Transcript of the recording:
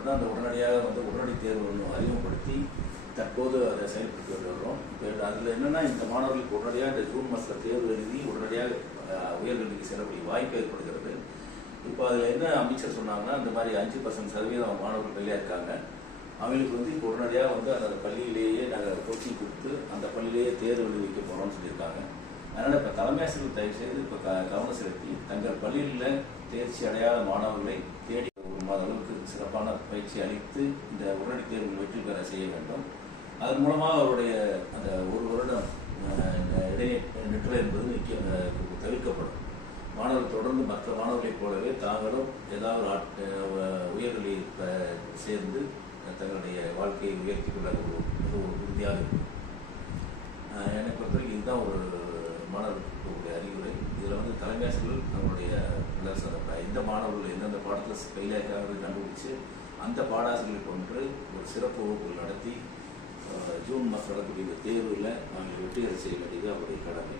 மட்டும்தான் அந்த உடனடியாக உடனடி தேர்வு அறிமுகப்படுத்தி தற்போது அதை செயல்படுத்தி வருகிறோம். இப்போ அதில் என்னென்னா, இந்த மாணவர்களுக்கு உடனடியாக இந்த ஜூன் மாதத்தில் தேர்வு எழுதி உடனடியாக உயர்கல்விக்கு செல்லக்கூடிய வாய்ப்பு ஏற்படுகிறது. இப்போ அதில் என்ன அமைச்சர் சொன்னாங்கன்னா, இந்த மாதிரி 5% மாணவர்கள் வெளியாக இருக்காங்க, அவங்களுக்கு இப்போ உடனடியாக அந்த பள்ளியிலேயே நாங்கள் கோச்சிங் கொடுத்து அந்த பள்ளியிலேயே தேர்வு எழுதி வைக்க போகிறோம்னு சொல்லியிருக்காங்க. அதனால் இப்போ தலைமை ஆசிரியர்கள் தயவுசெய்து இப்போ கவனம் செலுத்தி தங்கள் பள்ளியில் தேர்ச்சி அடையாத மாணவர்களை தேடி ஒரு மாத அளவுக்கு சிறப்பான பயிற்சி அளித்து இந்த உடனடி தேர்வுகள் வெற்றி பெற செய்ய வேண்டும். அதன் மூலமாக அவருடைய அந்த ஒரு வருடம் நிற்றல் என்பது தவிர்க்கப்படும். மாணவர்கள் தொடர்ந்து மற்ற மாணவர்களைப் போலவே தாங்களும் ஏதாவது உயர்கல்வியை சேர்ந்து தங்களுடைய வாழ்க்கையை உயர்த்தி கொள்ள ஒரு உறுதியாக இருக்கும். என்னை பொறுத்தவரைக்கும் இதுதான் ஒரு மாணவர்களுடைய அறிவுரை. இதில் தலைமை ஆசிரியர்கள் நம்மளுடைய எந்த மாணவர்கள் எந்தெந்த பாடத்தில் ஃபெயில் ஆகிறார்கள் கண்டுபிடிச்சு அந்த பாடாசிரியர்களை கொண்டு ஒரு சிறப்பு வகுப்புகள் நடத்தி ஜூன் மாதம் நடக்கக்கூடிய தேர்வில் நாங்கள் வெற்றி செய்ய வேண்டியது அவருடைய கடமை.